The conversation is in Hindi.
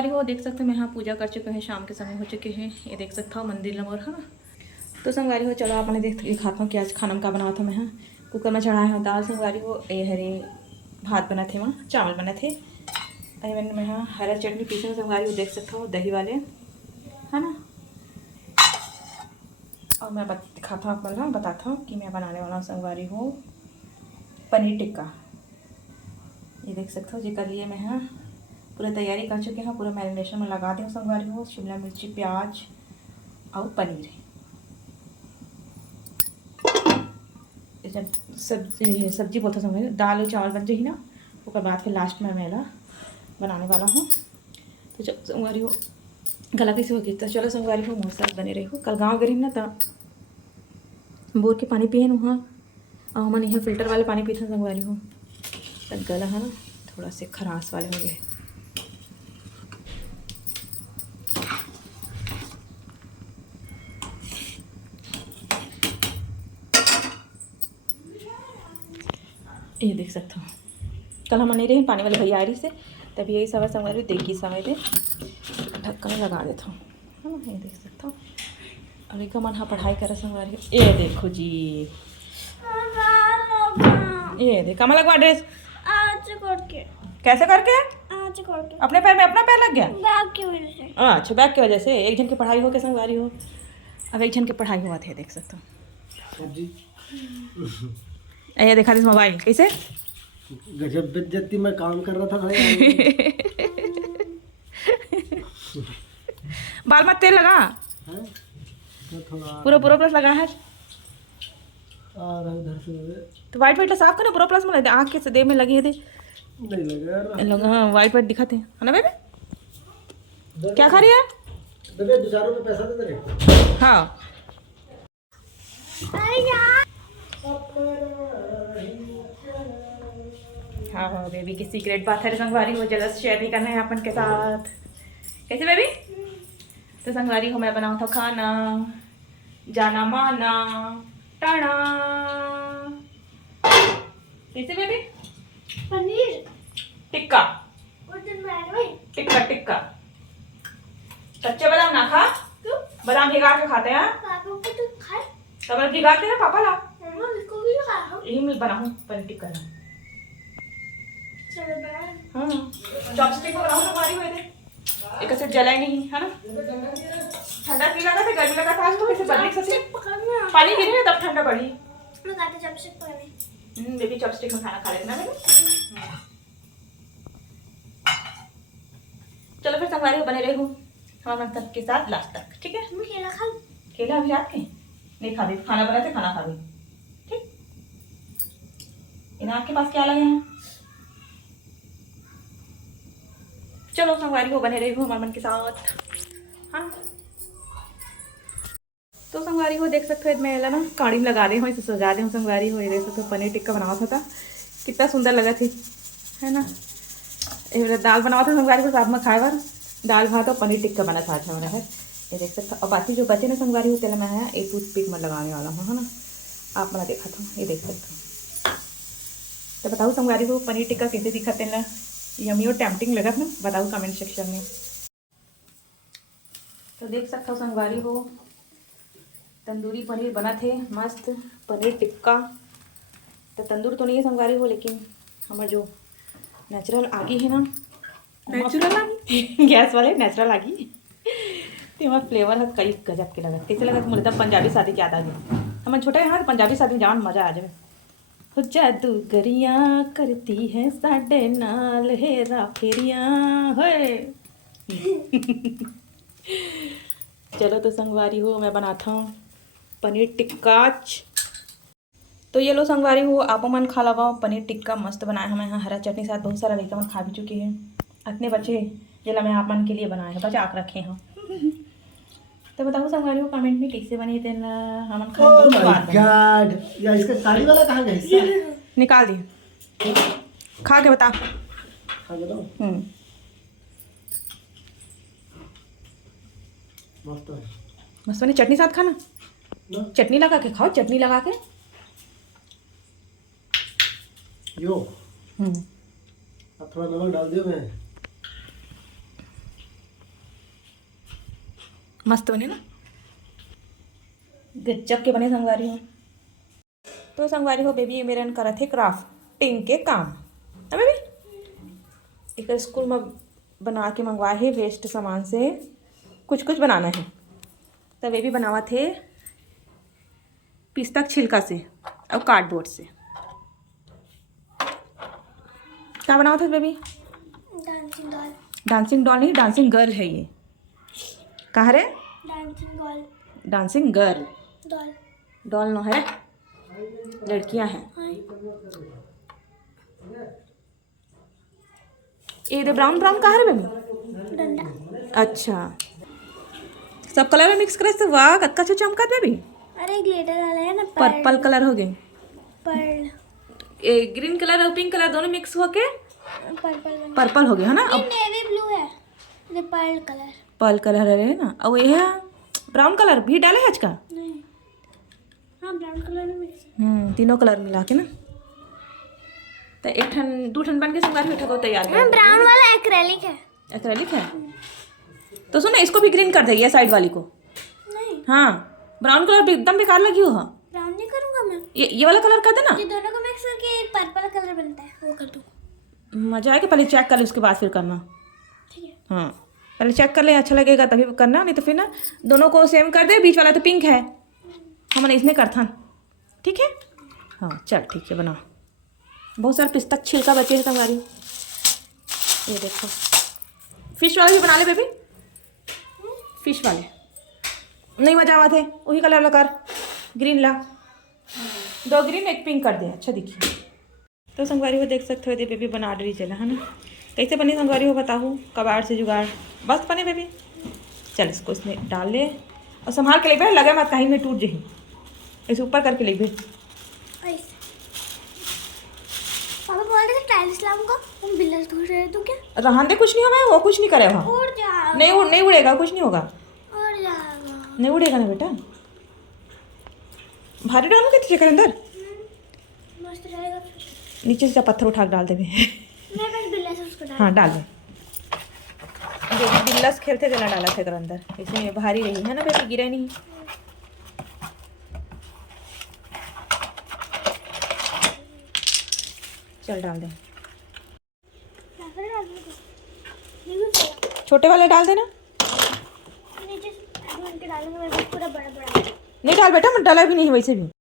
संगवारी हो देख सकते हो मैं यहाँ पूजा कर चुके हैं, शाम के समय हो चुके हैं, ये देख सकता हूँ मंदिर में और है ना। तो संगवारी हो चलो आपने देख खाता हूँ कि आज खाना में क्या बना था। मैं यहाँ कुकर में चढ़ाया हूँ दाल संगवारी हो, ये हरे भात बना थे, वहाँ चावल बने थे, मैंने मैं यहाँ हरा चटनी पीसे में संगवारी हो देख सकता हूँ दही वाले है ना। और मैं खाता हूँ आपको बताता हूँ कि मैं बनाने वाला हूँ संगवारी हो पनीर टिक्का। ये देख सकते हो जी कर लिए मैं यहाँ पूरा तैयारी कर चुके हैं, पूरा मैरिनेशन में लगा दें संगवारी हो, शिमला मिर्ची प्याज और पनीर। सब्जी बोलता संगवारी दाल और चावल बन जाए ना, उसके बाद फिर लास्ट में मैं बनाने वाला हूँ। तो संगवारी हो गला कैसे हो गई तो चलो संगवारी हो मोर साथ बने रही हो। कल गाँव गई ना तो बोर के पानी पिए वहाँ और मन यहाँ फिल्टर वाले पानी पीते संगवारी हो, तब गला है ना थोड़ा से खराश वाले हो गए। ये देख सकते हो कल हम नहीं रहे पानी वाले भैया आ रही से, तभी यही समय संगवारी देख की समय दे ढक्कन लगा देता हूँ है ना। ये देख सकता हूँ अभी का मन हाँ पढ़ाई करे संगवारी। ये देखो जी ये देख कम लगवा ड्रेस करके कैसे करके करके अपने पैर में अपना पैर लग गया। बैग की वजह से। अच्छा बैग की वजह से एक जन की पढ़ाई हो के संगवारी हो, अब एक जन की पढ़ाई हुआ थे देख सकते हो। ये देखा दिस मोबाइल कैसे गजब बेइज्जती में काम कर रहा था भाई। बाल मत तेल लगा पूरा पूरा प्लस लगा है उधर से तो वाइट वाइट साफ करना पूरा प्लस में आँख के देह में लगी है नहीं लगा लोग हाँ वाइट वाइट दिखाते हैं है ना बेबी। क्या खा रही है दे 2 रुपये पैसा दे दे। हाँ हाँ बेबी की सीक्रेट बात है संगवारी हो जल्द शेयर नहीं करना है अपन के साथ। कैसे बेबी तो संगवारी हो मैं बनाऊँ था खाना जाना माना टाना। कैसे बेबी पनीर टिक्का टिक्का टिक्का कच्चे बादाम ना खा, बादाम भिगा के खाते हैं पापा को तो खाए तब भिगाते हैं पापा ला मम्मा इसको भी खाओ। यही मैं बनाऊँ पनीर टिक्का ना। चलो बना हाँ चॉपस्टिक में बनाऊँ संगवारी हुए थे एक से जला ही नहीं है ना। ठंडा की लगा था गर्मी लगा था आज तो कैसे बदली से पानी गिरे ना तब ठंडा पड़ी। मैं कहते चॉपस्टिक पकड़ने बेबी चॉपस्टिक में खाना खा लेना मेरे। चलो फिर संगवारी बने रहे हो हमारे सबके साथ लास्ट तक ठीक है। मैं केला खा केला अभी रात के नहीं खा भी खाना बनाए थे खाना खा भी ठीक। इन आपके पास क्या लगे हैं चलो संगवारी हो बने रही हो हमारे मन के साथ। हाँ तो संगवारी हो देख सकते हो मैं ना काढ़ी में लगा रही हूँ इसे सजा रही हूँ संगवारी हो। ये देख सकते हो पनीर टिक्का बनाया था कितना सुंदर लगा थी है ना। दाल बनावा था संगवारी को साथ में खाए बार दाल भात और पनीर टिक्का बना था अच्छा बना है। ये देख सकते हो और बाकी जो बचे ना संगवारी हो तेल मैं है एक टूथपिक में लगाने वाला हूँ है ना। आप बना देखा था ये देख सकते हो। तो बताओ संगवारी को पनीर टिक्का कैसे दिखाते हैं यमी और टेम्पटिंग लगा ना बताओ कमेंट सेक्शन में। तो देख सकते हो संगवारी हो तंदूरी पनीर बना थे मस्त पनीर टिक्का। तो तंदूर तो नहीं है संगवारी हो लेकिन हमारे जो नेचुरल आगी है ना नेचुरल आगी गैस वाले नेचुरल आगी तो हमारा फ्लेवर है कई गजब के लगा कैसे लगा मुझे तब पंजाबी शादी की याद आ गई। हमारे छोटे यहाँ पंजाबी शादी में जान मज़ा आ जाए। हो जादूगरियाँ करती है साडे नाल हेरा फेरियाँ होए। चलो तो संगवारी हो मैं बनाता हूँ पनीर टिक्का। तो ये लो संगवारी हो आप मन खा लगा पनीर टिक्का मस्त बनाया हमें यहाँ हरा चटनी साथ बहुत सारा लड़का मन खा भी चुके हैं इतने बच्चे जिला मैं आप मन के लिए बनाए हैं बचा के रखे हैं। तो बताओ संगवारी हो कमेंट में कैसे बने थे हम गॉड यार इसका काली वाला कहाँ गया निकाल दिए खा के बता। खा बताओ मस्त है मस्त बने चटनी साथ खाना चटनी लगा के खाओ चटनी लगा के यो अब थोड़ा नमक डाल दियो मैं मस्त बने ना, गजब के बने संगवारी हो। तो संगवारी हो बेबी मेरे करा थे क्राफ्टिंग के काम है बेबी। एक स्कूल में बना के मंगवा है वेस्ट सामान से कुछ कुछ बनाना है। तो बेबी बनावा थे पिस्ता छिलका से और कार्डबोर्ड से। क्या बनावा था baby? Dancing doll. Dancing doll नहीं, डांसिंग गर्ल है ये। कहाँ रे? Dancing doll. Dancing girl, doll. Doll no है, लड़कियां हैं। ये ब्राउन ब्राउन कहाँ रे बेबी? डंडा। अच्छा, सब कलर में मिक्स करे तो वाह कत्का अच्छा चमका बेबी। अरे ग्लिटर वाला है ना, पर्पल कलर हो गए, पर्ल। ये ग्रीन कलर और पिंक कलर दोनों मिक्स होके पर्पल पर्पल हो गया है ना। अब नेवी ब्लू है, ये पर्ल कलर। पर्ल कलर है ना, और ये है ब्राउन कलर भी डाले है आज का। नहीं, हाँ ब्राउन कलर में मिक्स। तीनों कलर मिला के ना। तो एक ठन दो ठन बन के संगारी बैठा को तैयार कर। ब्राउन वाला एक्रेलिक है। एक्रेलिक है तो सुन इसको भी ग्रीन कर देगी साइड वाली को। नहीं, हाँ ब्राउन कलर एकदम बेकार लगी हो। ब्राउन नहीं करूंगा मैं, ये वाला कलर कर देना। ये दोनों को मिक्स करके एक पर्पल कलर बनता है, वो कर दूँ। मजा आएगा, पहले चेक कर ले उसके बाद फिर करना। ठीक है। हाँ पहले चेक कर ले, अच्छा लगेगा तभी करना, नहीं तो फिर ना दोनों को सेम कर दे। बीच वाला तो पिंक है, हमने इसने करथा। ठीक है हाँ चल ठीक है बना। बहुत सारे पिस्ता छिलका बचे हैं तुम्हारी। ये देखो फिश वाले भी बना ले बेबी, फिश वाले नहीं मजा आवा थे। वही कलर लगा ग्रीन ला, 2 ग्रीन 1 पिंक कर दे, अच्छा दिखिए। तो संगवारी हो देख सकते हो दे बेबी बना रही चला है ना। कैसे बनी संगवारी हो बताओ, कबाड़ से जुगाड़ बस बने बेबी। चल इसको इसमें डाल ले और संभाल के ले बे, लगे मत कहीं में टूट जाए। इसे ऊपर करके ले बे। पापा बोल रहे थे टाइल्स लाऊंगा, तुम बिल्ला दूर रहे तो क्या? रहन दे, कुछ नहीं होगा, वो कुछ नहीं करे वहाँ। उड़ जाएगा। नहीं उड़ेगा, कुछ नहीं होगा, उड़ जाएगा। नहीं उड़ेगा ना बेटा। भारी डालूंगे तुझे अंदर, मस्त रहेगा। नीचे से पत्थर उठा के डाल देंगे। मैं बस बिल्ला से उसको डाल। हाँ डाल दे। बेबी बिल्ला से खेलते थे ना डाला थे अंदर, इसलिए भारी रही है ना बेबी, गिरे नहीं। चल डाल दे, छोटे वाले डाल देना। नीचे से ढूंढ के डालूंगा, मैं पूरा बड़ा बड़ा। नहीं डाल बेटा, मैं डाला भी नहीं है वैसे भी।